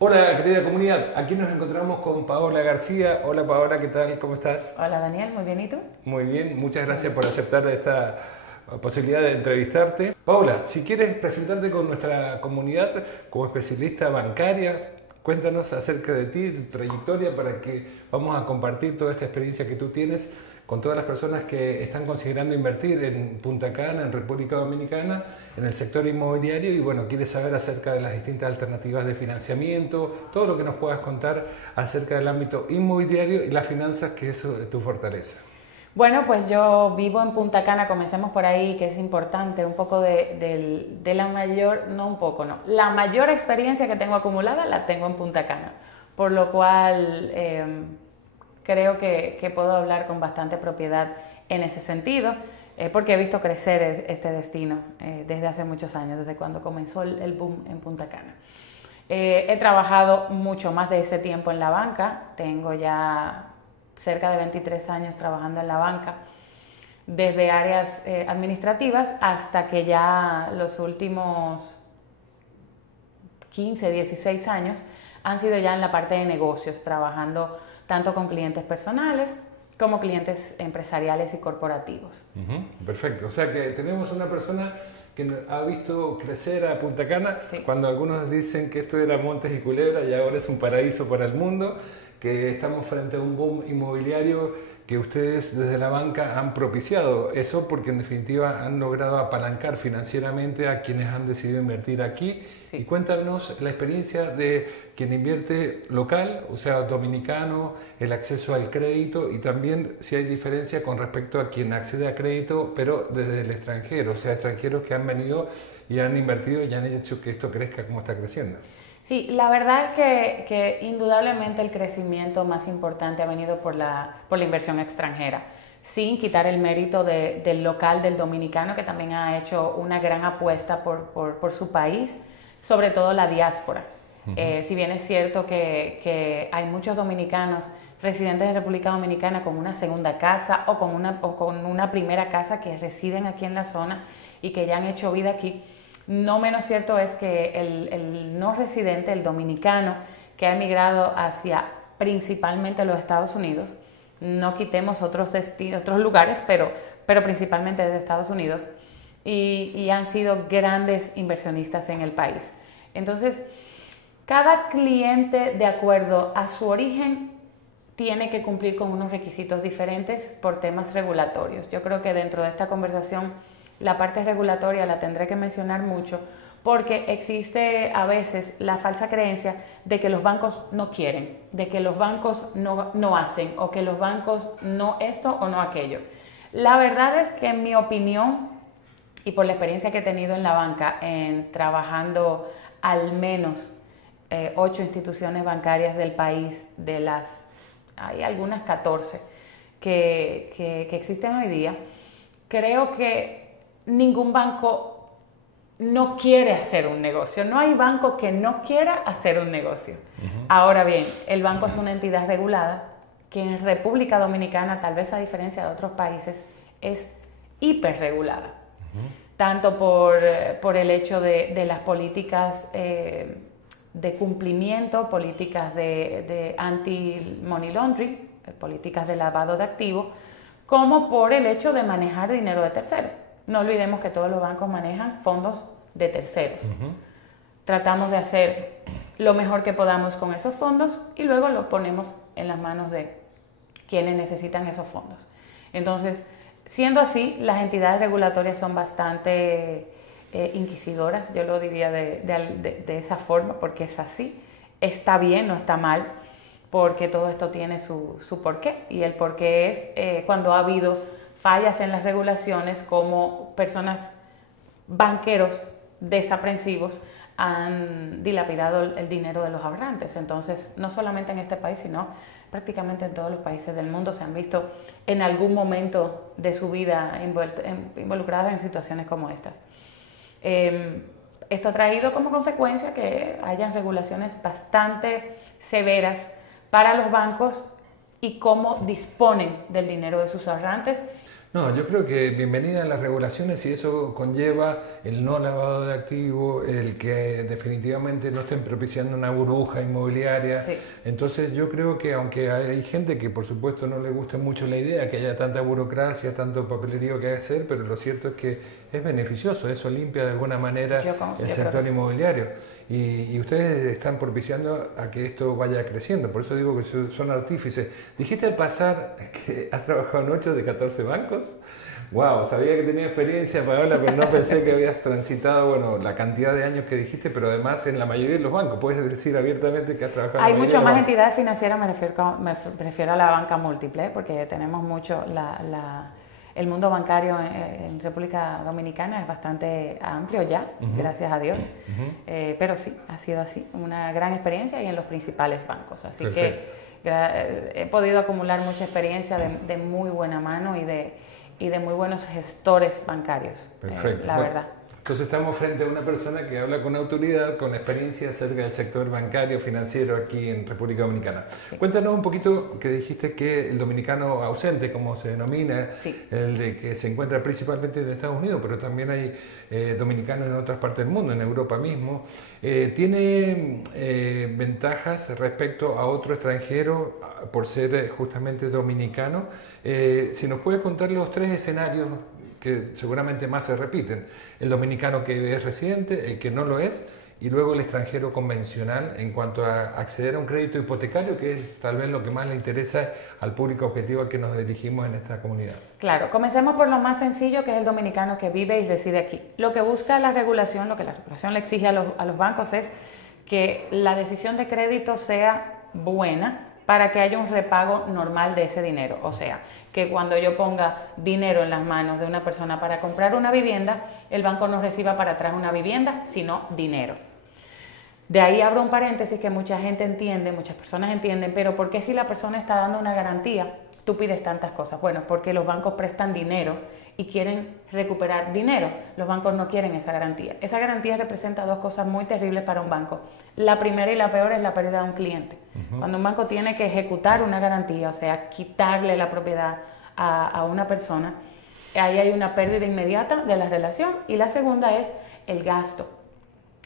Hola querida comunidad, aquí nos encontramos con Paola García. Hola Paola, ¿qué tal? ¿Cómo estás? Hola Daniel, muy bien, ¿y tú? Muy bien, muchas gracias por aceptar esta posibilidad de entrevistarte. Paola, si quieres presentarte con nuestra comunidad como especialista bancaria, cuéntanos acerca de ti, tu trayectoria, para que vamos a compartir toda esta experiencia que tú tienes con todas las personas que están considerando invertir en Punta Cana, en República Dominicana, en el sector inmobiliario y bueno, quieres saber acerca de las distintas alternativas de financiamiento, todo lo que nos puedas contar acerca del ámbito inmobiliario y las finanzas, que es tu fortaleza. Bueno, pues yo vivo en Punta Cana, comencemos por ahí, que es importante, un poco de la mayor, no un poco, no, la mayor experiencia que tengo acumulada la tengo en Punta Cana, por lo cual creo que puedo hablar con bastante propiedad en ese sentido, porque he visto crecer este destino desde hace muchos años, desde cuando comenzó el boom en Punta Cana. He trabajado mucho más de ese tiempo en la banca, tengo ya cerca de 23 años trabajando en la banca, desde áreas administrativas hasta que ya los últimos 15, 16 años han sido ya en la parte de negocios, trabajando tanto con clientes personales como clientes empresariales y corporativos. Perfecto, o sea que tenemos una persona que ha visto crecer a Punta Cana, Sí. cuando algunos dicen que esto era Montes y Culebra y ahora es un paraíso para el mundo, que estamos frente a un boom inmobiliario que ustedes desde la banca han propiciado. Eso porque en definitiva han logrado apalancar financieramente a quienes han decidido invertir aquí. Sí. Y cuéntanos la experiencia de quien invierte local, o sea, dominicano, el acceso al crédito y también si hay diferencia con respecto a quien accede a crédito, pero desde el extranjero, o sea, extranjeros que han venido y han invertido y han hecho que esto crezca como está creciendo. Sí, la verdad es que indudablemente el crecimiento más importante ha venido por la inversión extranjera, sin quitar el mérito del local, del dominicano, que también ha hecho una gran apuesta por su país, sobre todo la diáspora. Si bien es cierto que hay muchos dominicanos residentes de República Dominicana con una segunda casa o con una primera casa que residen aquí en la zona y que ya han hecho vida aquí, no menos cierto es que el no residente, el dominicano, que ha emigrado hacia principalmente los Estados Unidos, no quitemos otros lugares, pero principalmente desde Estados Unidos, y han sido grandes inversionistas en el país. Entonces, cada cliente, de acuerdo a su origen, tiene que cumplir con unos requisitos diferentes por temas regulatorios. Yo creo que dentro de esta conversación la parte regulatoria la tendré que mencionar mucho porque existe a veces la falsa creencia de que los bancos no quieren, de que los bancos no hacen o que los bancos no esto o no aquello. La verdad es que en mi opinión y por la experiencia que he tenido en la banca, en trabajando al menos 8 instituciones bancarias del país, hay algunas 14 que existen hoy día, creo que ningún banco no quiere hacer un negocio. No hay banco que no quiera hacer un negocio. Ahora bien, el banco es una entidad regulada que en República Dominicana, tal vez a diferencia de otros países, es hiperregulada. Tanto por el hecho de las políticas de cumplimiento, políticas de anti-money laundering, políticas de lavado de activos, como por el hecho de manejar dinero de terceros. No olvidemos que todos los bancos manejan fondos de terceros. Tratamos de hacer lo mejor que podamos con esos fondos y luego los ponemos en las manos de quienes necesitan esos fondos. Entonces, siendo así, las entidades regulatorias son bastante inquisidoras, yo lo diría de esa forma, porque es así. Está bien, no está mal, porque todo esto tiene su porqué, y el porqué es cuando ha habido fallas en las regulaciones, como personas, banqueros desaprensivos han dilapidado el dinero de los ahorrantes. Entonces, no solamente en este país, sino prácticamente en todos los países del mundo se han visto en algún momento de su vida involucradas en situaciones como estas. Esto ha traído como consecuencia que hayan regulaciones bastante severas para los bancos y cómo disponen del dinero de sus ahorrantes. No, yo creo que bienvenida a las regulaciones y eso conlleva el no lavado de activos, el que definitivamente no estén propiciando una burbuja inmobiliaria. Sí. Entonces yo creo que aunque hay gente que por supuesto no le guste mucho la idea, que haya tanta burocracia, tanto papelerío que hacer, pero lo cierto es que es beneficioso, eso limpia de alguna manera el sector inmobiliario. Y ustedes están propiciando a que esto vaya creciendo, por eso digo que son artífices. Dijiste al pasar que has trabajado en 8 de 14 bancos. Wow, sabía que tenía experiencia, Paola, pero no pensé que habías transitado, bueno, la cantidad de años que dijiste, pero además en la mayoría de los bancos. Puedes decir abiertamente que has trabajado en Hay la mayoría muchas de más los bancos. entidades financieras, me refiero a la banca múltiple, porque tenemos mucho, el mundo bancario en República Dominicana es bastante amplio ya, gracias a Dios, pero sí, ha sido así, una gran experiencia y en los principales bancos, así Perfecto. que he podido acumular mucha experiencia de muy buena mano y de muy buenos gestores bancarios, Perfecto. la Bueno, verdad. entonces estamos frente a una persona que habla con autoridad, con experiencia acerca del sector bancario, financiero aquí en República Dominicana. Sí. Cuéntanos un poquito que dijiste que el dominicano ausente, como se denomina, Sí. el de que se encuentra principalmente en Estados Unidos, pero también hay dominicanos en otras partes del mundo, en Europa mismo, tiene ventajas respecto a otro extranjero por ser justamente dominicano. Si nos puedes contar los 3 escenarios que seguramente más se repiten: el dominicano que es residente, el que no lo es, y luego el extranjero convencional en cuanto a acceder a un crédito hipotecario, que es tal vez lo que más le interesa al público objetivo al que nos dirigimos en esta comunidad. Claro, comencemos por lo más sencillo, que es el dominicano que vive y reside aquí. Lo que busca la regulación, lo que la regulación le exige a los bancos es que la decisión de crédito sea buena para que haya un repago normal de ese dinero. O sea, que cuando yo ponga dinero en las manos de una persona para comprar una vivienda, el banco no reciba para atrás una vivienda, sino dinero. De ahí abro un paréntesis que mucha gente entiende, muchas personas entienden, pero ¿por qué si la persona está dando una garantía, tú pides tantas cosas? Bueno, porque los bancos prestan dinero y quieren recuperar dinero. Los bancos no quieren esa garantía. Esa garantía representa 2 cosas muy terribles para un banco. La primera y la peor es la pérdida de un cliente. Cuando un banco tiene que ejecutar una garantía, o sea, quitarle la propiedad a una persona, ahí hay una pérdida inmediata de la relación. Y la segunda es el gasto.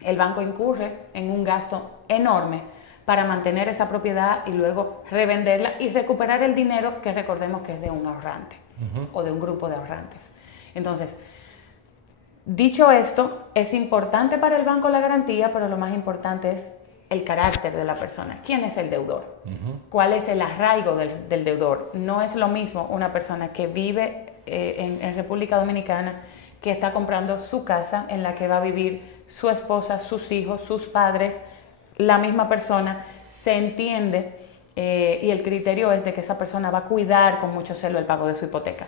El banco incurre en un gasto enorme para mantener esa propiedad y luego revenderla y recuperar el dinero, que recordemos que es de un ahorrante o de un grupo de ahorrantes. Entonces, dicho esto, es importante para el banco la garantía, pero lo más importante es el carácter de la persona. ¿Quién es el deudor? ¿Cuál es el arraigo del deudor? No es lo mismo una persona que vive en República Dominicana, que está comprando su casa, en la que va a vivir su esposa, sus hijos, sus padres, la misma persona, se entiende y el criterio es de que esa persona va a cuidar con mucho celo el pago de su hipoteca.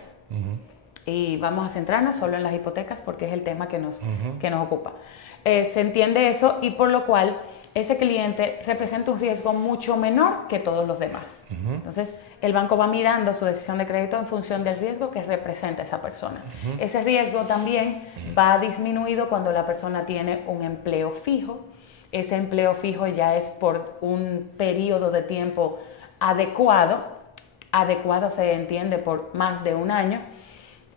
Y vamos a centrarnos solo en las hipotecas porque es el tema que nos ocupa. Se entiende eso y por lo cual ese cliente representa un riesgo mucho menor que todos los demás. Entonces, el banco va mirando su decisión de crédito en función del riesgo que representa esa persona. Ese riesgo también va disminuido cuando la persona tiene un empleo fijo. Ese empleo fijo ya es por un periodo de tiempo adecuado. Adecuado se entiende por más de un año,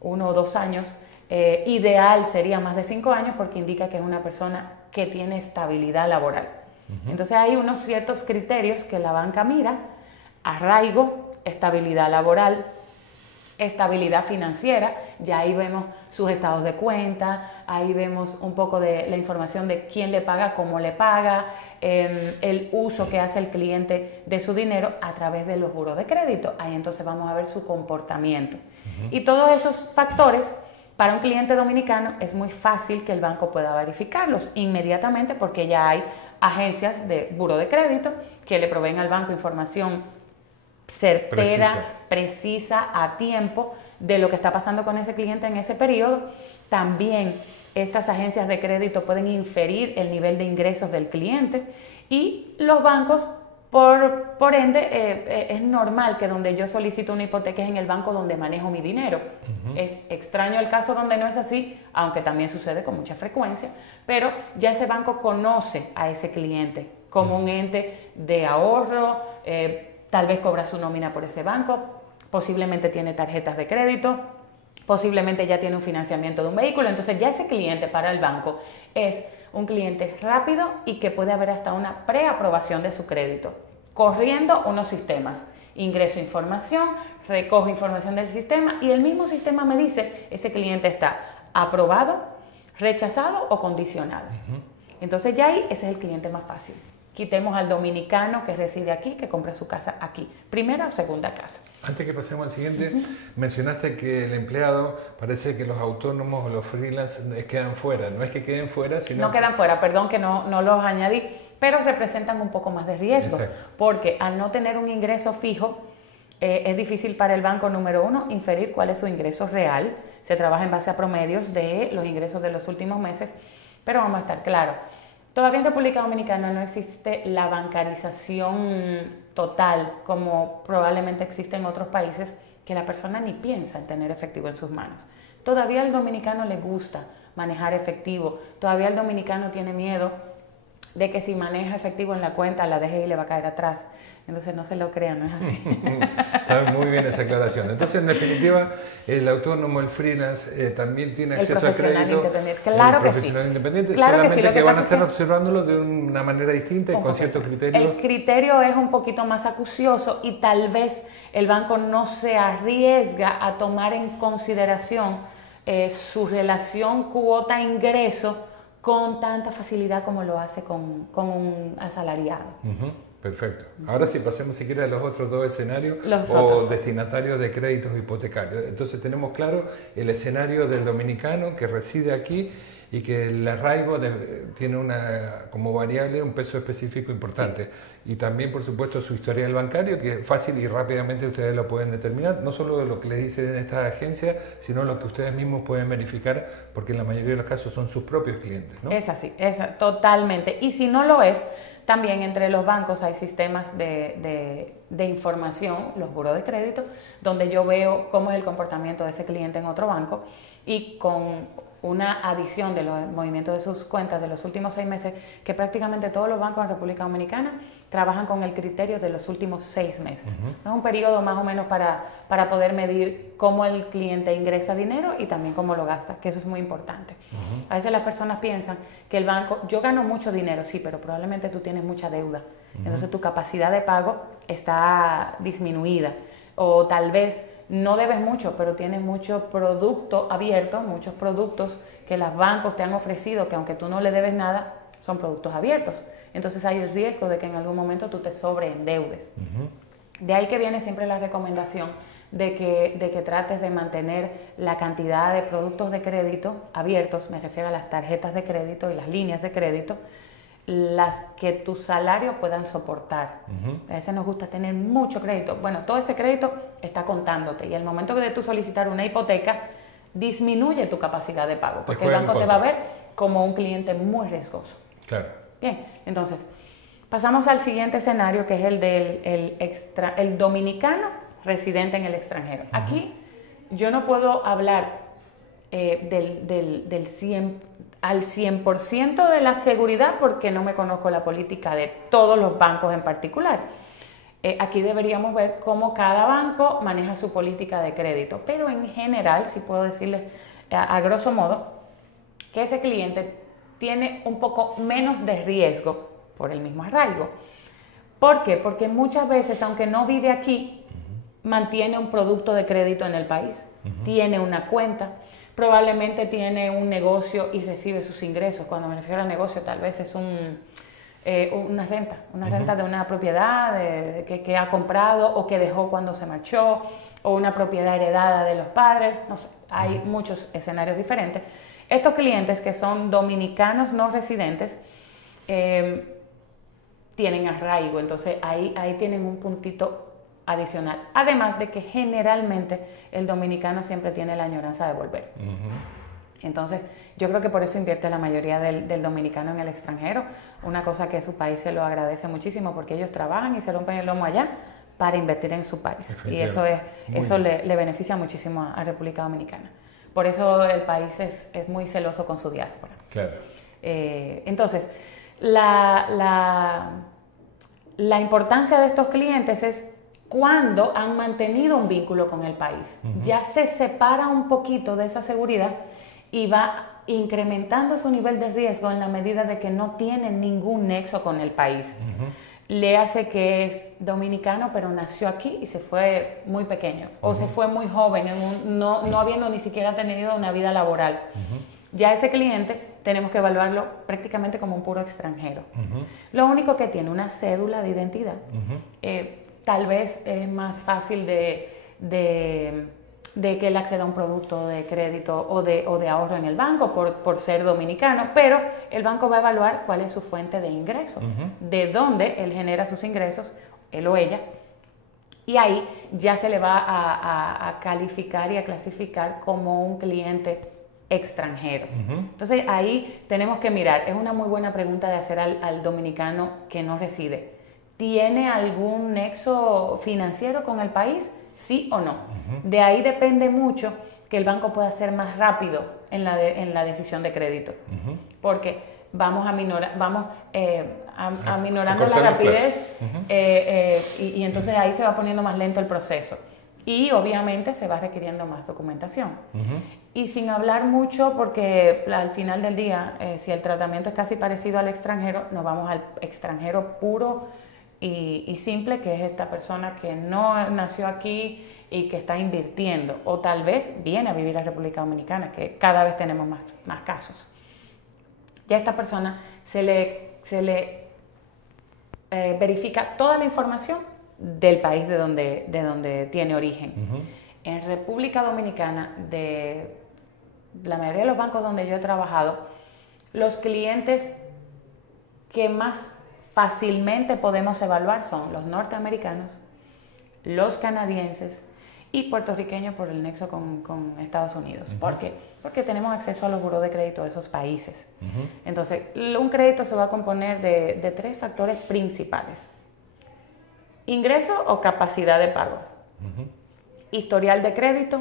1 o 2 años. Ideal sería más de 5 años porque indica que es una persona que tiene estabilidad laboral. Entonces hay unos ciertos criterios que la banca mira: arraigo, estabilidad laboral, estabilidad financiera. Ya ahí vemos sus estados de cuenta, ahí vemos un poco de la información de quién le paga, cómo le paga, el uso que hace el cliente de su dinero a través de los buros de crédito. Ahí entonces vamos a ver su comportamiento. Y todos esos factores, para un cliente dominicano es muy fácil que el banco pueda verificarlos inmediatamente porque ya hay agencias de buro de crédito que le proveen al banco información certera, precisa, a tiempo de lo que está pasando con ese cliente en ese periodo. También estas agencias de crédito pueden inferir el nivel de ingresos del cliente y los bancos, por ende, es normal que donde yo solicito una hipoteca es en el banco donde manejo mi dinero. Es extraño el caso donde no es así, aunque también sucede con mucha frecuencia, pero ya ese banco conoce a ese cliente como un ente de ahorro, tal vez cobra su nómina por ese banco, posiblemente tiene tarjetas de crédito posiblemente ya tiene un financiamiento de un vehículo, entonces ya ese cliente para el banco es un cliente rápido y que puede haber hasta una preaprobación de su crédito, corriendo unos sistemas. Ingreso información, recojo información del sistema y el mismo sistema me dice ese cliente está aprobado, rechazado o condicionado. Entonces ya ahí ese es el cliente más fácil. Quitemos al dominicano que reside aquí, que compra su casa aquí, primera o segunda casa. Antes que pasemos al siguiente, mencionaste que el empleado, parece que los autónomos o los freelance quedan fuera. No es que queden fuera, sino... No quedan fuera, perdón que no los añadí, pero representan un poco más de riesgo. Exacto. Porque al no tener un ingreso fijo, es difícil para el banco, número uno, inferir cuál es su ingreso real. Se trabaja en base a promedios de los ingresos de los últimos meses, pero vamos a estar claros. Todavía en República Dominicana no existe la bancarización total como probablemente existe en otros países, que la persona ni piensa en tener efectivo en sus manos. Todavía al dominicano le gusta manejar efectivo, todavía el dominicano tiene miedo de que si maneja efectivo en la cuenta la deje y le va a caer atrás. Entonces no se lo crean, no es así. Está muy bien esa aclaración. Entonces, en definitiva, el autónomo, el freelance, también tiene acceso a crédito. Claro que sí. El profesional independiente, claro solamente que, sí, que van a estar observándolo de una manera distinta y con ciertos criterios. El criterio es un poquito más acucioso y tal vez el banco no se arriesga a tomar en consideración su relación cuota-ingreso con tanta facilidad como lo hace con un asalariado. Perfecto. Ahora sí, pasemos si quiere a los otros dos escenarios destinatarios de créditos hipotecarios. Entonces tenemos claro el escenario del dominicano que reside aquí y que el arraigo tiene como variable un peso específico importante. Sí. Y también, por supuesto, su historial bancario, que fácil y rápidamente ustedes lo pueden determinar, no solo de lo que les dice en esta agencia, sino lo que ustedes mismos pueden verificar, porque en la mayoría de los casos son sus propios clientes, ¿no? Es así, totalmente. Y si no lo es, también entre los bancos hay sistemas de información, los buros de crédito, donde yo veo cómo es el comportamiento de ese cliente en otro banco y con una adición de los movimientos de sus cuentas de los últimos 6 meses, que prácticamente todos los bancos en República Dominicana trabajan con el criterio de los últimos 6 meses. Es un periodo más o menos para poder medir cómo el cliente ingresa dinero y también cómo lo gasta, que eso es muy importante. A veces las personas piensan que el banco, yo gano mucho dinero, sí, pero probablemente tú tienes mucha deuda, entonces tu capacidad de pago está disminuida, o tal vez no debes mucho, pero tienes mucho producto abierto, muchos productos que los bancos te han ofrecido, que aunque tú no le debes nada, son productos abiertos. Entonces hay el riesgo de que en algún momento tú te sobreendeudes. De ahí que viene siempre la recomendación de que trates de mantener la cantidad de productos de crédito abiertos, me refiero a las tarjetas de crédito y las líneas de crédito, las que tu salario puedan soportar. A veces nos gusta tener mucho crédito. Bueno, todo ese crédito está contándote y al momento de tú solicitar una hipoteca, disminuye tu capacidad de pago, porque el banco te va a ver como un cliente muy riesgoso. Claro. Bien, entonces, pasamos al siguiente escenario, que es el del el dominicano residente en el extranjero. Aquí yo no puedo hablar al 100% de la seguridad porque no me conozco la política de todos los bancos en particular. Aquí deberíamos ver cómo cada banco maneja su política de crédito, pero en general, si puedo decirles a grosso modo, que ese cliente tiene un poco menos de riesgo por el mismo arraigo. ¿Por qué? Porque muchas veces, aunque no vive aquí, mantiene un producto de crédito en el país, tiene una cuenta, probablemente tiene un negocio y recibe sus ingresos. Cuando me refiero a negocio, tal vez es una renta de una propiedad que ha comprado o que dejó cuando se marchó, o una propiedad heredada de los padres, no sé, hay muchos escenarios diferentes. Estos clientes que son dominicanos no residentes tienen arraigo, entonces ahí tienen un puntito adicional. Además de que generalmente el dominicano siempre tiene la añoranza de volver. Entonces, yo creo que por eso invierte la mayoría del dominicano en el extranjero, una cosa que su país se lo agradece muchísimo porque ellos trabajan y se rompen el lomo allá para invertir en su país. Y eso le beneficia muchísimo a República Dominicana. Por eso el país es muy celoso con su diáspora. Claro. Entonces, la importancia de estos clientes es cuando han mantenido un vínculo con el país. Ya se separa un poquito de esa seguridad y va incrementando su nivel de riesgo en la medida de que no tienen ningún nexo con el país. Le hace que es dominicano, pero nació aquí y se fue muy pequeño, o se fue muy joven, no habiendo ni siquiera tenido una vida laboral. Ya ese cliente tenemos que evaluarlo prácticamente como un puro extranjero. Lo único que tiene una cédula de identidad. Tal vez es más fácil de que él acceda a un producto de crédito o de ahorro en el banco por ser dominicano, pero el banco va a evaluar cuál es su fuente de ingresos, de dónde él genera sus ingresos, él o ella, y ahí ya se le va a calificar y a clasificar como un cliente extranjero. Entonces ahí tenemos que mirar, es una muy buena pregunta de hacer al dominicano que no reside. ¿Tiene algún nexo financiero con el país? ¿Sí o no? De ahí depende mucho que el banco pueda ser más rápido en la decisión de crédito, porque vamos aminorando la rapidez y entonces ahí se va poniendo más lento el proceso y obviamente se va requiriendo más documentación. Y sin hablar mucho, porque al final del día, si el tratamiento es casi parecido al extranjero, nos vamos al extranjero puro y simple, que es esta persona que no nació aquí y que está invirtiendo, o tal vez viene a vivir a República Dominicana, que cada vez tenemos más casos. Ya a esta persona se le verifica toda la información del país de donde tiene origen. En República Dominicana, de la mayoría de los bancos donde yo he trabajado, los clientes que más fácilmente podemos evaluar son los norteamericanos, los canadienses y puertorriqueños por el nexo con Estados Unidos. ¿Por qué? Porque tenemos acceso a los buros de crédito de esos países. Entonces, un crédito se va a componer de 3 factores principales: ingreso o capacidad de pago, historial de crédito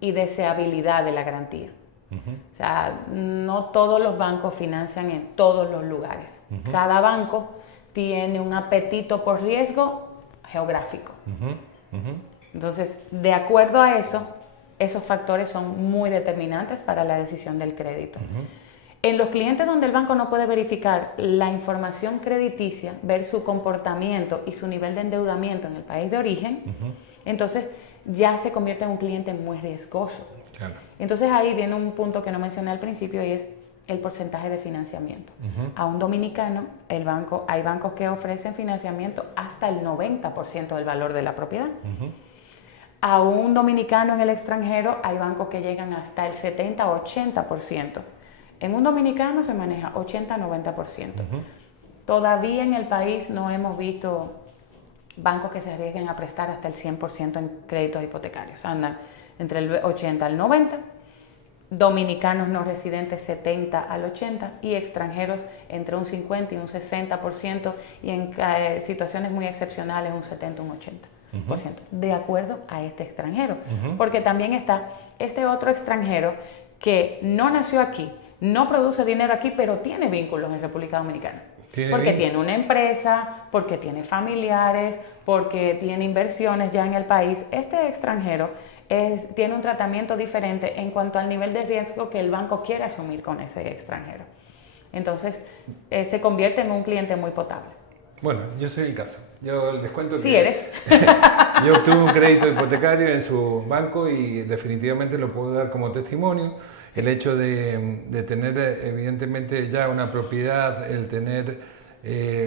y deseabilidad de la garantía. O sea, no todos los bancos financian en todos los lugares. Cada banco tiene un apetito por riesgo geográfico. Entonces, de acuerdo a eso, esos factores son muy determinantes para la decisión del crédito. En los clientes donde el banco no puede verificar la información crediticia, ver su comportamiento y su nivel de endeudamiento en el país de origen, entonces ya se convierte en un cliente muy riesgoso. Claro. Entonces ahí viene un punto que no mencioné al principio y es el porcentaje de financiamiento. A un dominicano, hay bancos que ofrecen financiamiento hasta el 90% del valor de la propiedad. A un dominicano en el extranjero hay bancos que llegan hasta el 70-80%. En un dominicano se maneja 80-90%. Todavía en el país no hemos visto bancos que se arriesguen a prestar hasta el 100% en créditos hipotecarios. Andan entre el 80 al 90%, dominicanos no residentes 70 al 80% y extranjeros entre un 50 y un 60% y en situaciones muy excepcionales un 70, un 80%. De acuerdo a este extranjero. Porque también está este otro extranjero que no nació aquí, no produce dinero aquí, pero tiene vínculos en República Dominicana. Porque tiene una empresa, porque tiene familiares, porque tiene inversiones ya en el país. Este extranjero tiene un tratamiento diferente en cuanto al nivel de riesgo que el banco quiere asumir con ese extranjero. Entonces, se convierte en un cliente muy potable. Bueno, yo soy el caso. Yo les cuento que... Sí eres. Yo obtuve un crédito hipotecario en su banco y definitivamente lo puedo dar como testimonio. El hecho de tener evidentemente ya una propiedad, el tener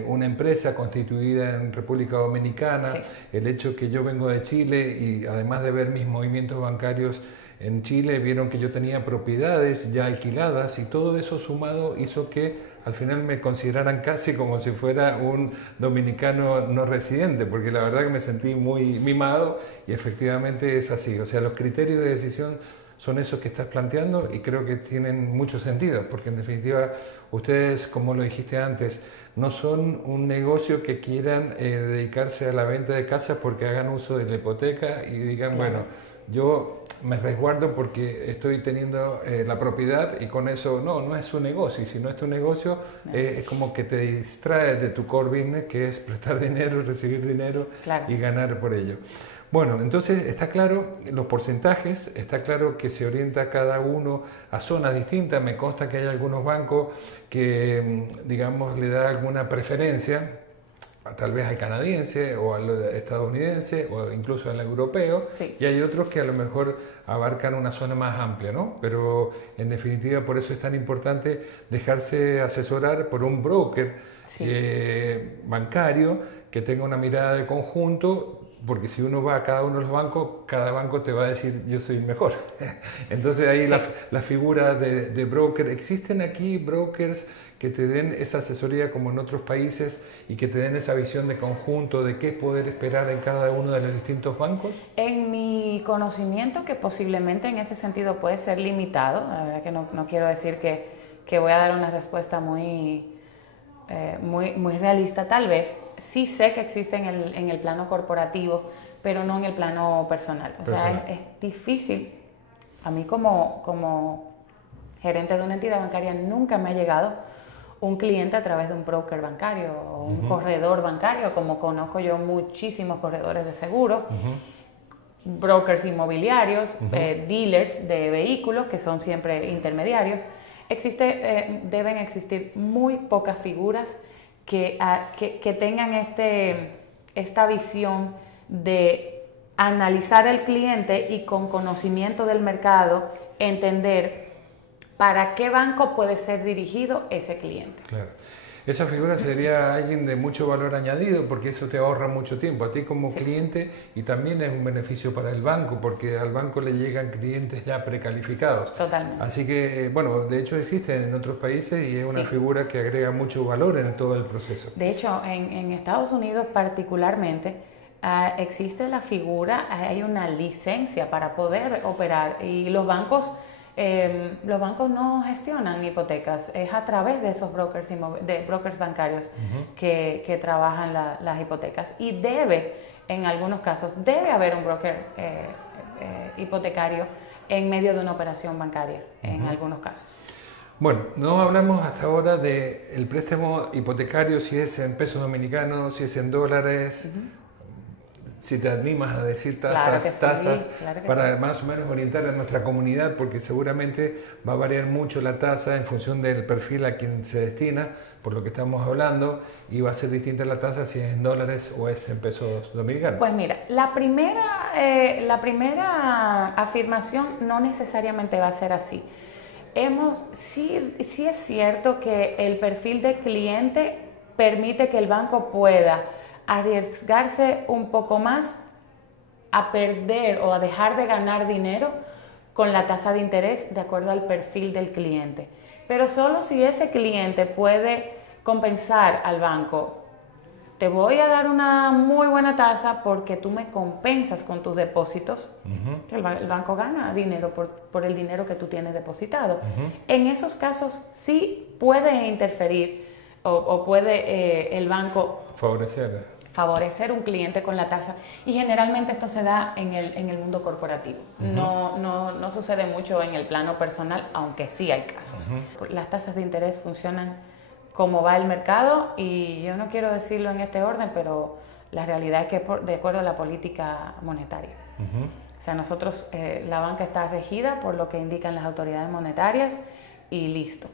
una empresa constituida en República Dominicana, el hecho que yo vengo de Chile y además de ver mis movimientos bancarios en Chile, vieron que yo tenía propiedades ya alquiladas y todo eso sumado hizo que al final me consideraran casi como si fuera un dominicano no residente, porque la verdad que me sentí muy mimado y efectivamente es así. O sea, los criterios de decisión son esos que estás planteando y creo que tienen mucho sentido, porque en definitiva ustedes, como lo dijiste antes, no son un negocio que quieran dedicarse a la venta de casas porque hagan uso de la hipoteca y digan, bueno, yo me resguardo porque estoy teniendo la propiedad y con eso no es un negocio. Y si no es tu negocio, es como que te distraes de tu core business, que es prestar dinero, recibir dinero y ganar por ello. Bueno, entonces está claro los porcentajes, está claro que se orienta cada uno a zonas distintas. Me consta que hay algunos bancos que, digamos, le da alguna preferencia, tal vez al canadiense o al estadounidense o incluso al europeo, y hay otros que a lo mejor abarcan una zona más amplia, ¿no? Pero en definitiva por eso es tan importante dejarse asesorar por un broker bancario que tenga una mirada de conjunto, porque si uno va a cada uno de los bancos, cada banco te va a decir yo soy mejor. Entonces ahí la figura de broker, ¿existen aquí brokers que te den esa asesoría como en otros países y que te den esa visión de conjunto de qué poder esperar en cada uno de los distintos bancos? En mi conocimiento, que posiblemente en ese sentido puede ser limitado, la verdad que no quiero decir que voy a dar una respuesta muy realista, tal vez. Sí sé que existe en el plano corporativo, pero no en el plano personal. O sea, es difícil. A mí como gerente de una entidad bancaria nunca me ha llegado un cliente a través de un broker bancario o un corredor bancario, como conozco yo muchísimos corredores de seguros, brokers inmobiliarios, dealers de vehículos, que son siempre intermediarios. Deben existir muy pocas figuras que tengan esta visión de analizar al cliente y con conocimiento del mercado entender para qué banco puede ser dirigido ese cliente. Claro. Esa figura sería alguien de mucho valor añadido, porque eso te ahorra mucho tiempo a ti como cliente, y también es un beneficio para el banco, porque al banco le llegan clientes ya precalificados. Totalmente. Así que, bueno, de hecho existen en otros países y es una figura que agrega mucho valor en todo el proceso. De hecho, en Estados Unidos particularmente, existe la figura, hay una licencia para poder operar, y los bancos no gestionan hipotecas, es a través de esos brokers bancarios que trabajan las hipotecas, y en algunos casos, debe haber un broker hipotecario en medio de una operación bancaria, en algunos casos. Bueno, no hablamos hasta ahora del préstamo hipotecario, si es en pesos dominicanos, si es en dólares. Si te animas a decir tasas, para más o menos orientar a nuestra comunidad, porque seguramente va a variar mucho la tasa en función del perfil a quien se destina, por lo que estamos hablando, y va a ser distinta la tasa si es en dólares o es en pesos dominicanos. Pues mira, la primera afirmación no necesariamente va a ser así. Sí es cierto que el perfil de cliente permite que el banco pueda arriesgarse un poco más a perder o a dejar de ganar dinero con la tasa de interés de acuerdo al perfil del cliente. Pero solo si ese cliente puede compensar al banco: te voy a dar una muy buena tasa porque tú me compensas con tus depósitos. El banco gana dinero por el dinero que tú tienes depositado. En esos casos sí puede interferir o puede el banco favorecer un cliente con la tasa, y generalmente esto se da en el mundo corporativo. No sucede mucho en el plano personal, aunque sí hay casos. Las tasas de interés funcionan como va el mercado, y yo no quiero decirlo en este orden, pero la realidad es que de acuerdo a la política monetaria. O sea, nosotros, la banca está regida por lo que indican las autoridades monetarias y listo.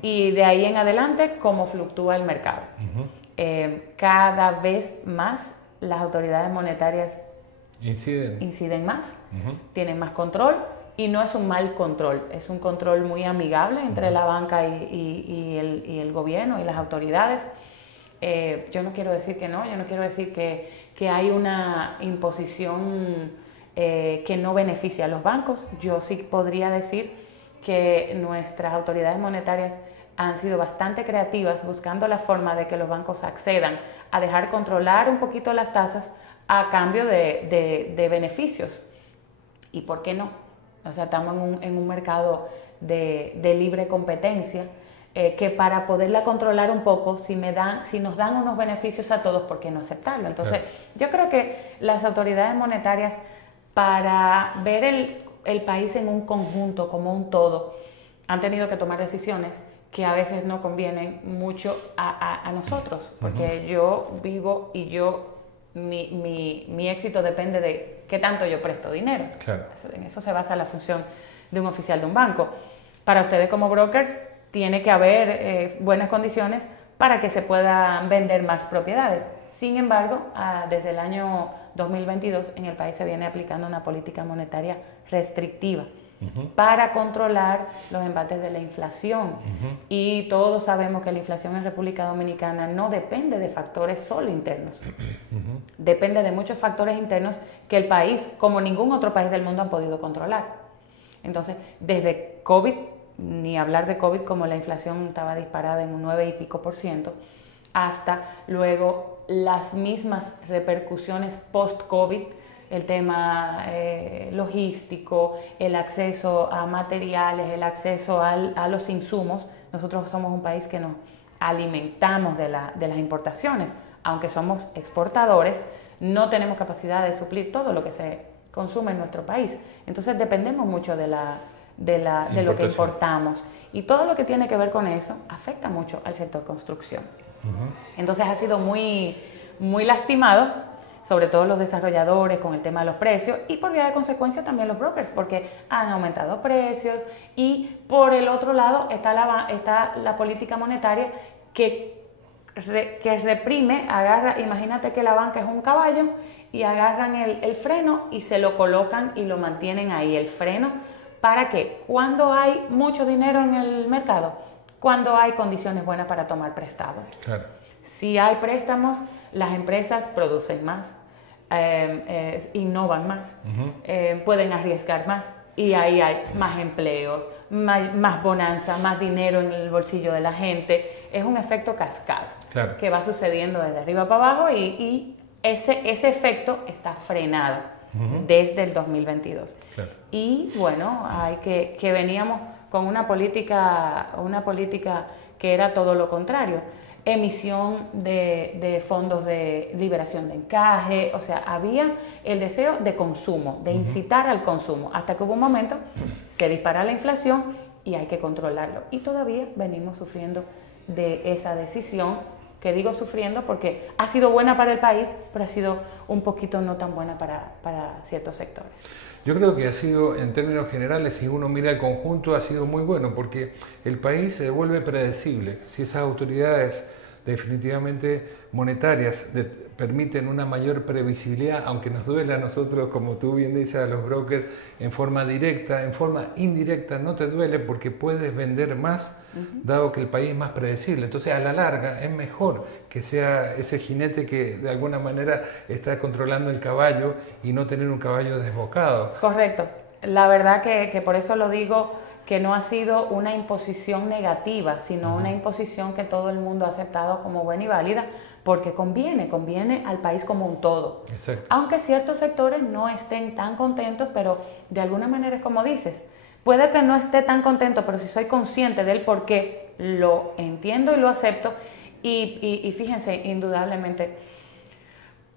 Y de ahí en adelante, cómo fluctúa el mercado. Cada vez más las autoridades monetarias inciden más, tienen más control, y no es un mal control, es un control muy amigable entre la banca y el gobierno y las autoridades. Yo no quiero decir que no, yo no quiero decir que hay una imposición que no beneficia a los bancos. Yo sí podría decir que nuestras autoridades monetarias han sido bastante creativas buscando la forma de que los bancos accedan a dejar controlar un poquito las tasas a cambio de beneficios. ¿Y por qué no? O sea, estamos en un mercado de libre competencia, que para poderla controlar un poco, si nos dan unos beneficios a todos, ¿por qué no aceptarlo? Entonces, yo creo que las autoridades monetarias para ver el país en un conjunto, como un todo, han tenido que tomar decisiones que a veces no convienen mucho a nosotros, porque yo vivo y mi éxito depende de qué tanto yo presto dinero. Claro. En eso se basa la función de un oficial de un banco. Para ustedes como brokers tiene que haber buenas condiciones para que se puedan vender más propiedades. Sin embargo, desde el año 2022 en el país se viene aplicando una política monetaria restrictiva para controlar los embates de la inflación. Y todos sabemos que la inflación en República Dominicana no depende de factores solo internos. Depende de muchos factores internos que el país, como ningún otro país del mundo, han podido controlar. Entonces, desde COVID, ni hablar de COVID, como la inflación estaba disparada en un 9 y pico %, hasta luego las mismas repercusiones post-COVID, el tema logístico, el acceso a materiales, el acceso a los insumos. Nosotros somos un país que nos alimentamos de las importaciones. Aunque somos exportadores, no tenemos capacidad de suplir todo lo que se consume en nuestro país. Entonces dependemos mucho de lo que importamos. Y todo lo que tiene que ver con eso afecta mucho al sector construcción. Entonces ha sido muy, muy lastimado, sobre todo los desarrolladores con el tema de los precios y por vía de consecuencia también los brokers, porque han aumentado precios y por el otro lado está la política monetaria que reprime, agarra, imagínate que la banca es un caballo y agarran el freno y se lo colocan y lo mantienen ahí, el freno, ¿para qué? Cuando hay mucho dinero en el mercado, cuando hay condiciones buenas para tomar prestado. Claro. Si hay préstamos, las empresas producen más, innovan más, pueden arriesgar más y ahí hay más empleos, más bonanza, más dinero en el bolsillo de la gente. Es un efecto cascada que va sucediendo desde arriba para abajo y ese efecto está frenado desde el 2022. Claro. Y bueno, que veníamos con una política que era todo lo contrario. Emisión de fondos de liberación de encaje, o sea, había el deseo de consumo, de incitar al consumo, hasta que hubo un momento, se dispara la inflación y hay que controlarlo. Y todavía venimos sufriendo de esa decisión, que digo sufriendo porque ha sido buena para el país, pero ha sido un poquito no tan buena para ciertos sectores. Yo creo que ha sido, en términos generales, si uno mira el conjunto, ha sido muy bueno, porque el país se vuelve predecible. Si esas autoridades definitivamente monetarias permiten una mayor previsibilidad, aunque nos duele a nosotros, como tú bien dices, a los brokers, en forma directa, en forma indirecta no te duele porque puedes vender más, dado que el país es más predecible. Entonces, a la larga, es mejor que sea ese jinete que de alguna manera está controlando el caballo y no tener un caballo desbocado. Correcto. La verdad que por eso lo digo, que no ha sido una imposición negativa, sino una imposición que todo el mundo ha aceptado como buena y válida, porque conviene al país como un todo. Exacto. Aunque ciertos sectores no estén tan contentos, pero de alguna manera es como dices, puede que no esté tan contento, pero si soy consciente del por qué, lo entiendo y lo acepto, y fíjense, indudablemente,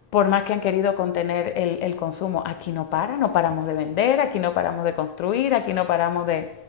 por más que han querido contener el consumo, aquí no paramos de vender, aquí no paramos de construir, aquí no paramos de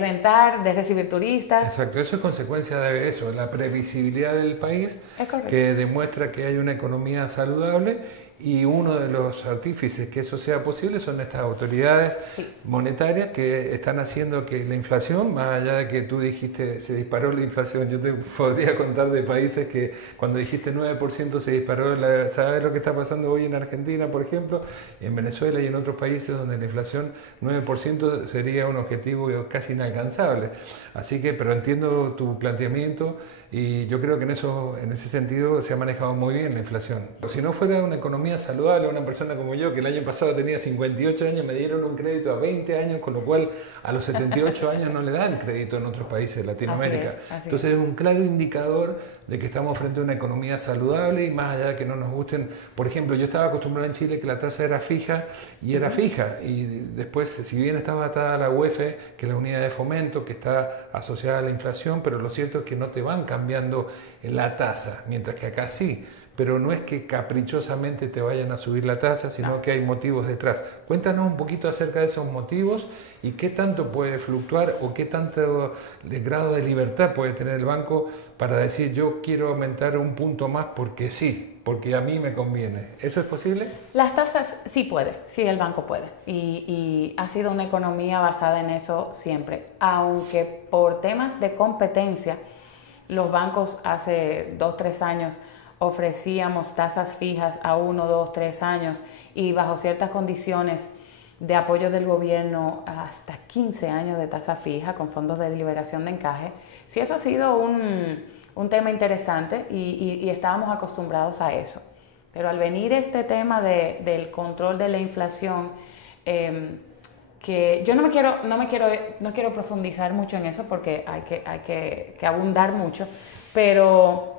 rentar, de recibir turistas. Exacto, eso es consecuencia de eso, la previsibilidad del país, que demuestra que hay una economía saludable, y uno de los artífices que eso sea posible son estas autoridades monetarias que están haciendo que la inflación, más allá de que tú dijiste se disparó la inflación, yo te podría contar de países que cuando dijiste 9% se disparó, ¿sabes lo que está pasando hoy en Argentina, por ejemplo? En Venezuela y en otros países donde la inflación 9% sería un objetivo casi inalcanzable. Así que, pero entiendo tu planteamiento y yo creo que en ese sentido se ha manejado muy bien la inflación. Si no fuera una economía saludable, una persona como yo, que el año pasado tenía 58 años, me dieron un crédito a 20 años, con lo cual a los 78 años no le dan crédito en otros países de Latinoamérica. Entonces es un claro indicador de que estamos frente a una economía saludable y más allá de que no nos gusten. Por ejemplo, yo estaba acostumbrado en Chile que la tasa era fija y era fija, y después, si bien estaba atada a la UEF, que es la unidad de fomento, que está asociada a la inflación, pero lo cierto es que no te van cambiando la tasa, mientras que acá sí. pero no es que caprichosamente te vayan a subir la tasa, sino que hay motivos detrás. Cuéntanos un poquito acerca de esos motivos y qué tanto puede fluctuar o qué tanto grado de libertad puede tener el banco para decir yo quiero aumentar un punto más porque sí, porque a mí me conviene. ¿Eso es posible? Las tasas sí puede, sí el banco puede y ha sido una economía basada en eso siempre, aunque por temas de competencia los bancos hace 2, 3 años ofrecíamos tasas fijas a 1, 2, 3 años y bajo ciertas condiciones de apoyo del gobierno hasta 15 años de tasa fija con fondos de liberación de encaje. Sí, eso ha sido un tema interesante y estábamos acostumbrados a eso. Pero al venir este tema del control de la inflación, que yo no quiero profundizar mucho en eso porque hay que abundar mucho, pero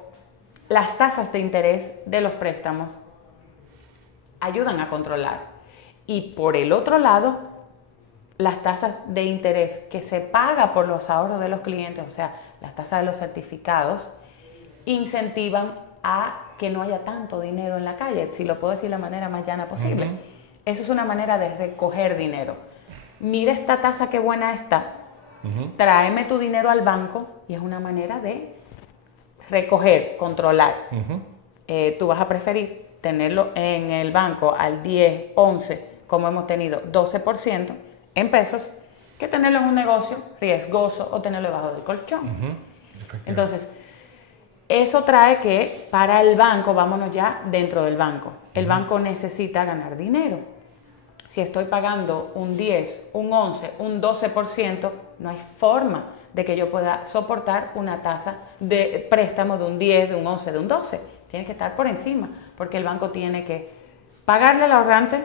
las tasas de interés de los préstamos ayudan a controlar. Y por el otro lado, las tasas de interés que se paga por los ahorros de los clientes, o sea, las tasas de los certificados, incentivan a que no haya tanto dinero en la calle, si lo puedo decir de la manera más llana posible. Uh-huh. Eso es una manera de recoger dinero. Mira esta tasa, qué buena está. Uh-huh. Tráeme tu dinero al banco y es una manera de recoger, controlar. Uh-huh. Tú vas a preferir tenerlo en el banco al 10, 11, como hemos tenido 12% en pesos, que tenerlo en un negocio riesgoso o tenerlo debajo del colchón. Uh-huh. Entonces, eso trae que para el banco, vámonos ya dentro del banco, el banco necesita ganar dinero. Si estoy pagando un 10, un 11, un 12%, no hay forma de que yo pueda soportar una tasa de préstamo de un 10, de un 11, de un 12. Tiene que estar por encima, porque el banco tiene que pagarle al ahorrante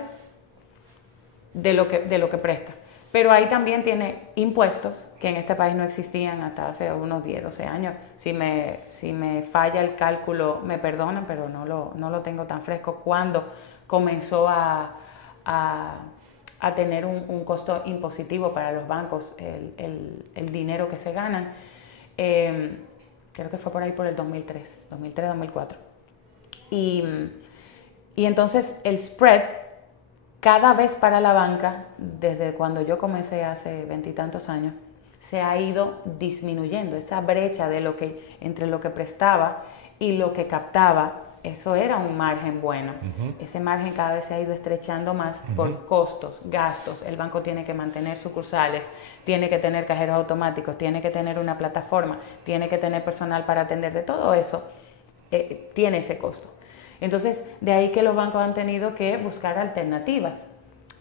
de lo que presta. Pero ahí también tiene impuestos que en este país no existían hasta hace unos 10, 12 años. Si me falla el cálculo, me perdonan, pero no lo tengo tan fresco. Cuando comenzó a tener un costo impositivo para los bancos el dinero que se ganan, creo que fue por ahí por el 2003, 2004. Y entonces el spread cada vez para la banca, desde cuando yo comencé hace 20 y tantos años, se ha ido disminuyendo. Esa brecha entre lo que prestaba y lo que captaba, eso era un margen bueno. Uh-huh. Ese margen cada vez se ha ido estrechando más uh-huh. por costos, gastos. El banco tiene que mantener sucursales, tiene que tener cajeros automáticos, tiene que tener una plataforma, tiene que tener personal para atender. De todo eso tiene ese costo. Entonces, de ahí que los bancos han tenido que buscar alternativas.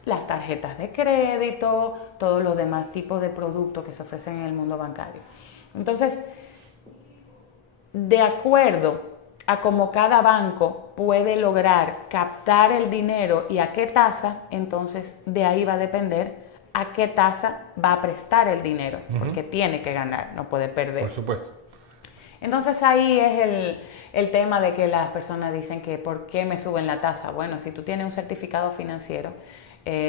Las tarjetas de crédito, todos los demás tipos de productos que se ofrecen en el mundo bancario. Entonces, de acuerdo a cómo cada banco puede lograr captar el dinero y a qué tasa, entonces de ahí va a depender a qué tasa va a prestar el dinero, uh-huh. porque tiene que ganar, no puede perder. Por supuesto. Entonces ahí es el tema de que las personas dicen que ¿por qué me suben la tasa? Bueno, si tú tienes un certificado financiero,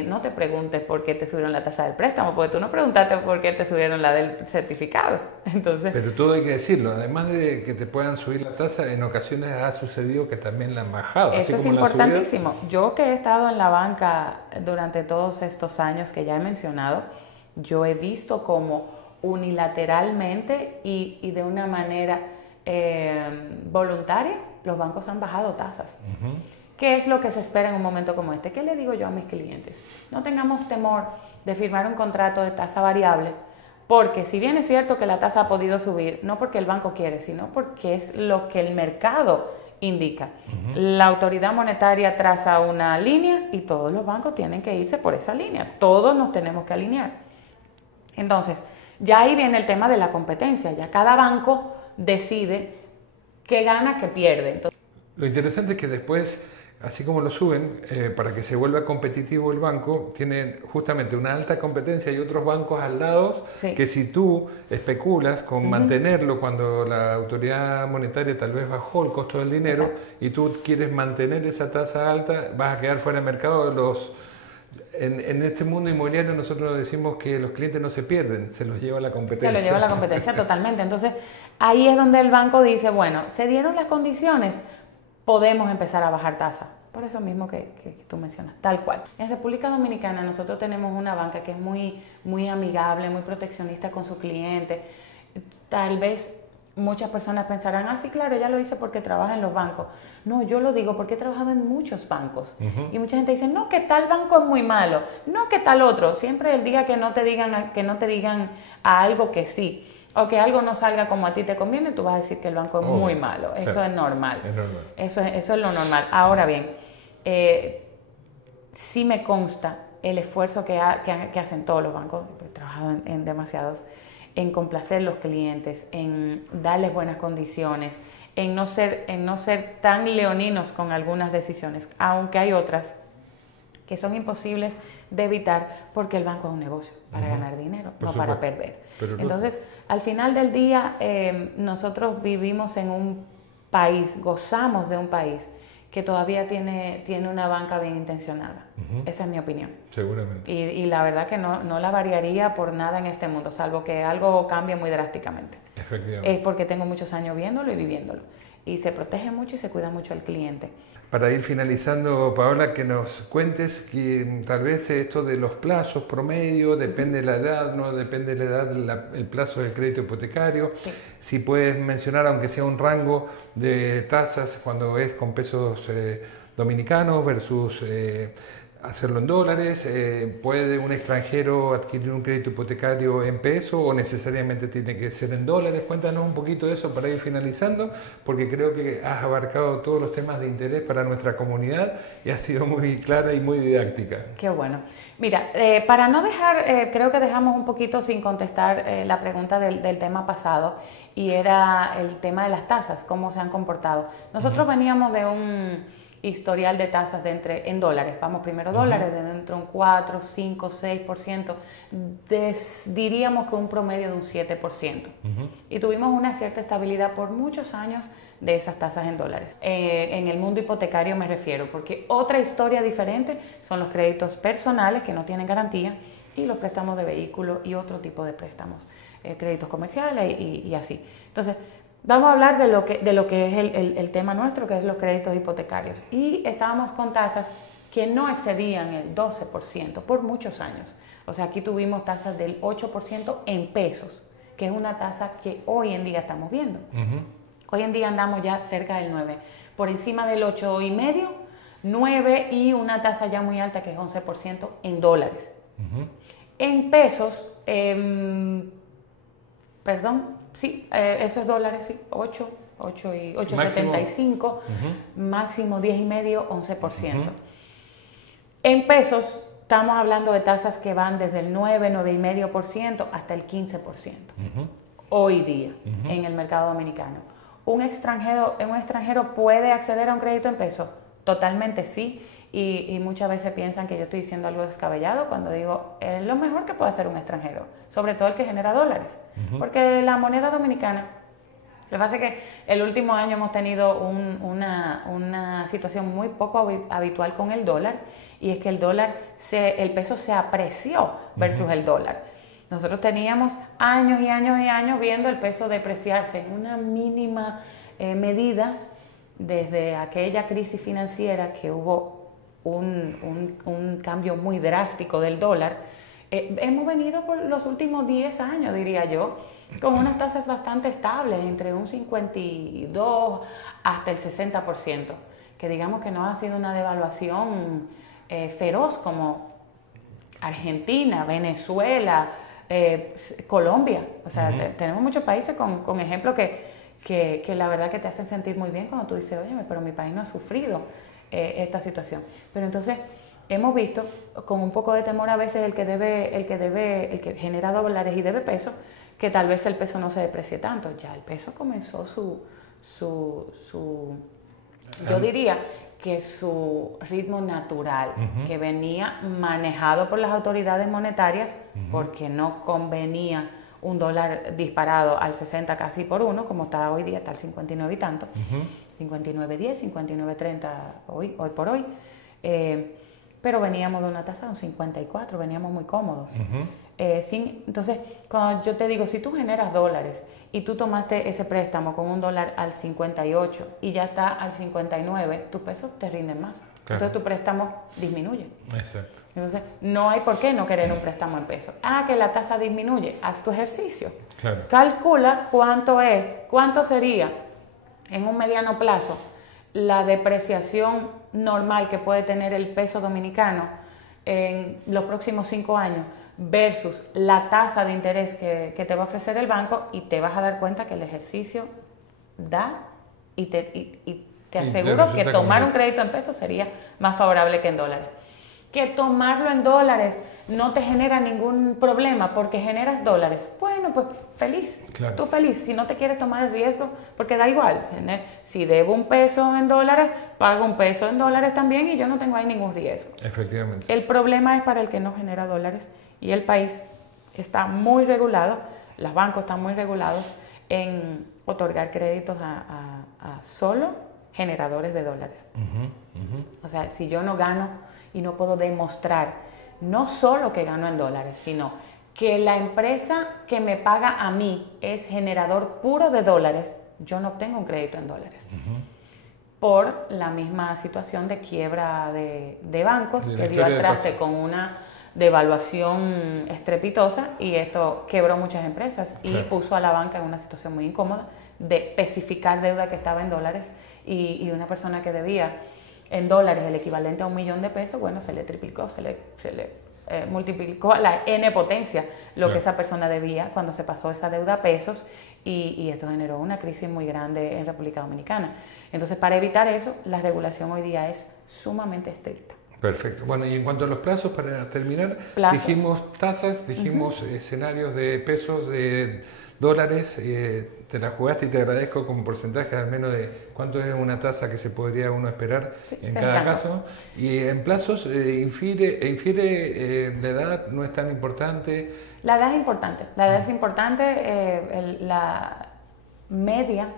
no te preguntes por qué te subieron la tasa del préstamo, porque tú no preguntaste por qué te subieron la del certificado. Entonces, pero todo hay que decirlo, además de que te puedan subir la tasa, en ocasiones ha sucedido que también la han bajado. Eso es importantísimo. Yo que he estado en la banca durante todos estos años que ya he mencionado, yo he visto como unilateralmente y de una manera voluntaria los bancos han bajado tasas. Uh-huh. ¿Qué es lo que se espera en un momento como este? ¿Qué le digo yo a mis clientes? No tengamos temor de firmar un contrato de tasa variable, porque si bien es cierto que la tasa ha podido subir, no porque el banco quiere, sino porque es lo que el mercado indica. Uh-huh. La autoridad monetaria traza una línea y todos los bancos tienen que irse por esa línea. Todos nos tenemos que alinear. Entonces, ya ahí viene el tema de la competencia. Ya cada banco decide qué gana, qué pierde. Entonces, lo interesante es que después, así como lo suben, para que se vuelva competitivo el banco, tiene justamente una alta competencia y otros bancos al lado, sí. que si tú especulas con uh-huh. mantenerlo cuando la autoridad monetaria tal vez bajó el costo del dinero, exacto. y tú quieres mantener esa tasa alta, vas a quedar fuera de mercado. En este mundo inmobiliario nosotros decimos que los clientes no se pierden, se los lleva la competencia. Se los lleva la competencia totalmente. Entonces, ahí es donde el banco dice, bueno, se dieron las condiciones, podemos empezar a bajar tasas. Por eso mismo que tú mencionas, tal cual. En República Dominicana nosotros tenemos una banca que es muy amigable, muy proteccionista con sus clientes. Tal vez muchas personas pensarán, sí, claro, ella lo dice porque trabaja en los bancos. No, yo lo digo porque he trabajado en muchos bancos. Y mucha gente dice, no, que tal banco es muy malo, no, que tal otro. Siempre el día que no te digan a algo que sí, o que algo no salga como a ti te conviene, tú vas a decir que el banco es muy malo. Eso claro, es normal. es normal. Eso es lo normal. Ahora bien, sí me consta el esfuerzo que hacen todos los bancos, he trabajado en demasiados, en complacer los clientes, en darles buenas condiciones, en no ser tan leoninos con algunas decisiones, aunque hay otras que son imposibles de evitar porque el banco es un negocio para ganar dinero, no para perder. Entonces, al final del día, nosotros vivimos en un país, gozamos de un país que todavía tiene una banca bien intencionada. Esa es mi opinión. Seguramente. Y la verdad que no la variaría por nada en este mundo, salvo que algo cambie muy drásticamente. Efectivamente. Es porque tengo muchos años viéndolo y viviéndolo. Y se protege mucho y se cuida mucho al cliente. Para ir finalizando, Paola, que nos cuentes que tal vez esto de los plazos promedio, depende de la edad, no depende de la edad, el plazo del crédito hipotecario. Sí. Si puedes mencionar, aunque sea un rango de tasas cuando es con pesos dominicanos versus hacerlo en dólares. ¿Puede un extranjero adquirir un crédito hipotecario en peso o necesariamente tiene que ser en dólares? Cuéntanos un poquito de eso para ir finalizando, porque creo que has abarcado todos los temas de interés para nuestra comunidad y has sido muy clara y muy didáctica. Qué bueno. Mira, para no dejar, creo que dejamos un poquito sin contestar la pregunta del tema pasado, y era el tema de las tasas, cómo se han comportado. Nosotros veníamos de un historial de tasas en dólares, vamos primero dólares, de entre un 4, 5, 6%, diríamos que un promedio de un 7%. Y tuvimos una cierta estabilidad por muchos años de esas tasas en dólares. En el mundo hipotecario me refiero, porque otra historia diferente son los créditos personales que no tienen garantía y los préstamos de vehículo y otro tipo de préstamos, créditos comerciales y así. Entonces, vamos a hablar de lo que es el tema nuestro, que es los créditos hipotecarios. Y estábamos con tasas que no excedían el 12% por muchos años. O sea, aquí tuvimos tasas del 8% en pesos, que es una tasa que hoy en día estamos viendo. Hoy en día andamos ya cerca del 9%, por encima del 8,5%, 9% y una tasa ya muy alta que es 11% en dólares. En pesos, sí, eso es dólares, sí, 8,75, máximo 10,5, 11%. En pesos, estamos hablando de tasas que van desde el 9, 9,5% hasta el 15%. Hoy día, en el mercado dominicano. ¿Un extranjero puede acceder a un crédito en pesos? Totalmente sí. Y muchas veces piensan que yo estoy diciendo algo descabellado cuando digo, es lo mejor que puede hacer un extranjero, sobre todo el que genera dólares. Porque la moneda dominicana, lo que pasa es que el último año hemos tenido una situación muy poco habitual con el dólar, y es que el peso se apreció versus el dólar. Nosotros teníamos años y años y años viendo el peso depreciarse en una mínima medida desde aquella crisis financiera que hubo un cambio muy drástico del dólar. Hemos venido por los últimos 10 años, diría yo, con unas tasas bastante estables, entre un 52 hasta el 60%, que digamos que no ha sido una devaluación feroz como Argentina, Venezuela, Colombia. O sea, tenemos muchos países con ejemplos que la verdad que te hacen sentir muy bien cuando tú dices, oye, pero mi país no ha sufrido esta situación. Pero entonces hemos visto con un poco de temor a veces el que genera dólares y debe pesos, que tal vez el peso no se deprecie tanto. Ya el peso comenzó yo diría que su ritmo natural, que venía manejado por las autoridades monetarias, porque no convenía un dólar disparado al 60 casi por uno, como está hoy día, está al 59 y tanto, 59.10, 59.30 hoy por hoy. pero veníamos de una tasa de un 54, veníamos muy cómodos. Entonces, cuando yo te digo, si tú generas dólares y tú tomaste ese préstamo con un dólar al 58 y ya está al 59, tus pesos te rinden más. Claro. Entonces tu préstamo disminuye. Exacto. Entonces, no hay por qué no querer un préstamo en pesos. Que la tasa disminuye, haz tu ejercicio. Claro. Calcula cuánto sería en un mediano plazo la depreciación normal que puede tener el peso dominicano en los próximos 5 años versus la tasa de interés que te va a ofrecer el banco, y te vas a dar cuenta que el ejercicio da y te aseguro que tomar un crédito en pesos sería más favorable que en dólares. Que tomarlo en dólares no te genera ningún problema porque generas dólares. Bueno, pues feliz, claro. Tú feliz. Si no te quieres tomar el riesgo, porque da igual. Si debo un peso en dólares, pago un peso en dólares también y yo no tengo ahí ningún riesgo. Efectivamente. El problema es para el que no genera dólares, y el país está muy regulado, los bancos están muy regulados en otorgar créditos a solo generadores de dólares. O sea, si yo no gano y no puedo demostrar no solo que gano en dólares, sino que la empresa que me paga a mí es generador puro de dólares, yo no obtengo un crédito en dólares. Por la misma situación de quiebra de bancos que dio al traste con una devaluación estrepitosa, y esto quebró muchas empresas y puso a la banca en una situación muy incómoda de especificar deuda que estaba en dólares, y una persona que debía en dólares el equivalente a 1 millón de pesos, bueno, se le triplicó, se le multiplicó a la N potencia lo que esa persona debía cuando se pasó esa deuda a pesos, y esto generó una crisis muy grande en República Dominicana. Entonces, para evitar eso, la regulación hoy día es sumamente estricta. Perfecto. Bueno, y en cuanto a los plazos, para terminar, dijimos tasas, dijimos escenarios de pesos, de dólares, te la jugaste y te agradezco como porcentaje al menos de cuánto es una tasa que se podría uno esperar en cada caso. Y en plazos, infiere la edad, no es tan importante. La edad es importante, es importante, la media,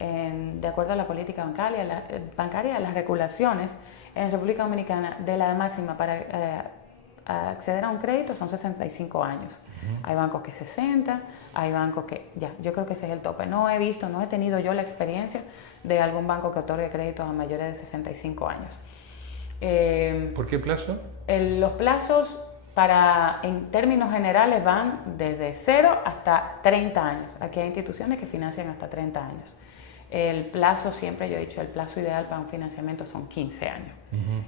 de acuerdo a la política bancaria, las regulaciones en República Dominicana de la edad máxima para acceder a un crédito son 65 años. Hay bancos que 60, hay bancos que yo creo que ese es el tope. No he tenido yo la experiencia de algún banco que otorgue créditos a mayores de 65 años. ¿Por qué plazo? Los plazos en términos generales van desde 0 hasta 30 años. Aquí hay instituciones que financian hasta 30 años. El plazo, siempre yo he dicho, el plazo ideal para un financiamiento son 15 años.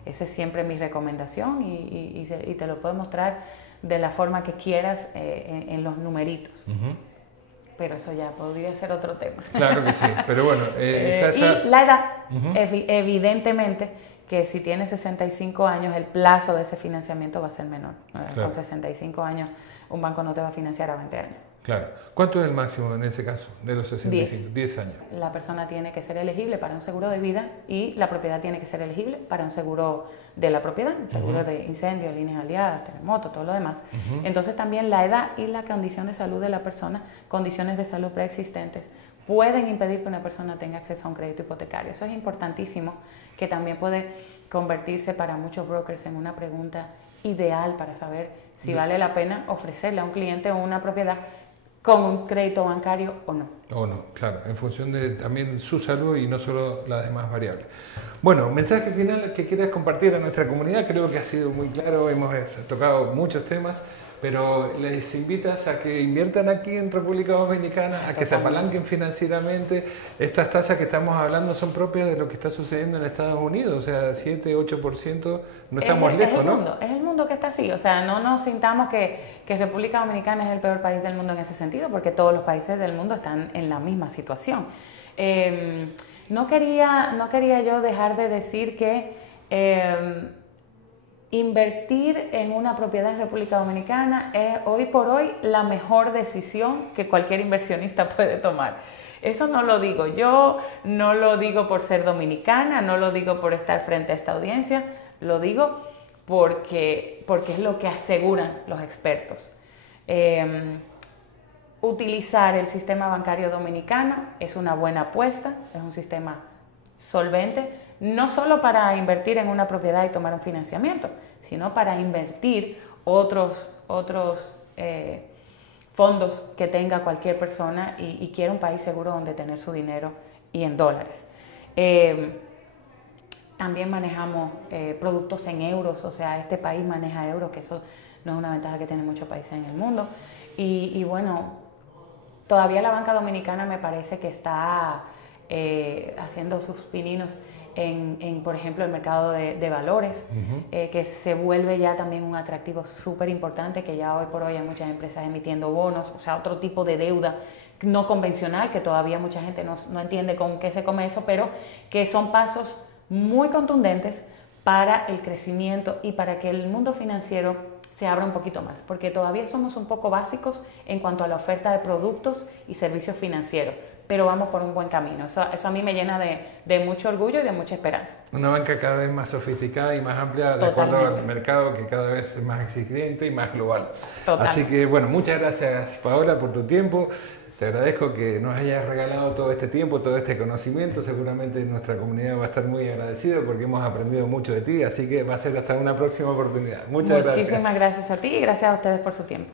Esa es siempre mi recomendación, y te lo puedo mostrar de la forma que quieras en los numeritos. Pero eso ya podría ser otro tema. Claro que sí, pero bueno. Y la edad, evidentemente, que si tienes 65 años, el plazo de ese financiamiento va a ser menor. Con 65 años, un banco no te va a financiar a 20 años. Claro. ¿Cuánto es el máximo en ese caso de los 65? 10 años. La persona tiene que ser elegible para un seguro de vida, y la propiedad tiene que ser elegible para un seguro de la propiedad, un seguro de incendio, líneas aliadas, terremoto, todo lo demás. Entonces también la edad y la condición de salud de la persona, condiciones de salud preexistentes, pueden impedir que una persona tenga acceso a un crédito hipotecario. Eso es importantísimo, que también puede convertirse para muchos brokers en una pregunta ideal para saber si vale la pena ofrecerle a un cliente una propiedad con un crédito bancario o no. O no, claro, en función de también su salud y no solo las demás variables. Bueno, mensaje final que quieras compartir a nuestra comunidad, creo que ha sido muy claro, hemos tocado muchos temas, pero les invitas a que inviertan aquí en República Dominicana, a que se apalanquen financieramente. Estas tasas que estamos hablando son propias de lo que está sucediendo en Estados Unidos, o sea, 7-8%, no estamos lejos, ¿no? Es el mundo que está así, o sea, no nos sintamos que República Dominicana es el peor país del mundo en ese sentido, porque todos los países del mundo están en la misma situación. No quería yo dejar de decir que invertir en una propiedad en República Dominicana es hoy por hoy la mejor decisión que cualquier inversionista puede tomar. Eso no lo digo yo, no lo digo por ser dominicana, no lo digo por estar frente a esta audiencia, lo digo porque es lo que aseguran los expertos. Utilizar el sistema bancario dominicano es una buena apuesta, es un sistema solvente, no solo para invertir en una propiedad y tomar un financiamiento, sino para invertir otros fondos que tenga cualquier persona y quiera un país seguro donde tener su dinero y en dólares. También manejamos productos en euros, o sea, este país maneja euros, que eso no es una ventaja que tienen muchos países en el mundo. Y bueno, todavía la banca dominicana me parece que está haciendo sus pininos en, por ejemplo, el mercado de valores, que se vuelve ya también un atractivo súper importante, que ya hoy por hoy hay muchas empresas emitiendo bonos, o sea, otro tipo de deuda no convencional, que todavía mucha gente no entiende con qué se come eso, pero que son pasos muy contundentes para el crecimiento y para que el mundo financiero se abra un poquito más, porque todavía somos un poco básicos en cuanto a la oferta de productos y servicios financieros, pero vamos por un buen camino. Eso a mí me llena de mucho orgullo y de mucha esperanza. Una banca cada vez más sofisticada y más amplia de acuerdo al mercado, que cada vez es más exigente y más global. Totalmente. Así que bueno, muchas gracias, Paola, por tu tiempo. Te agradezco que nos hayas regalado todo este tiempo, todo este conocimiento. Seguramente nuestra comunidad va a estar muy agradecida porque hemos aprendido mucho de ti, así que va a ser hasta una próxima oportunidad. Muchas gracias. Muchísimas gracias a ti y gracias a ustedes por su tiempo.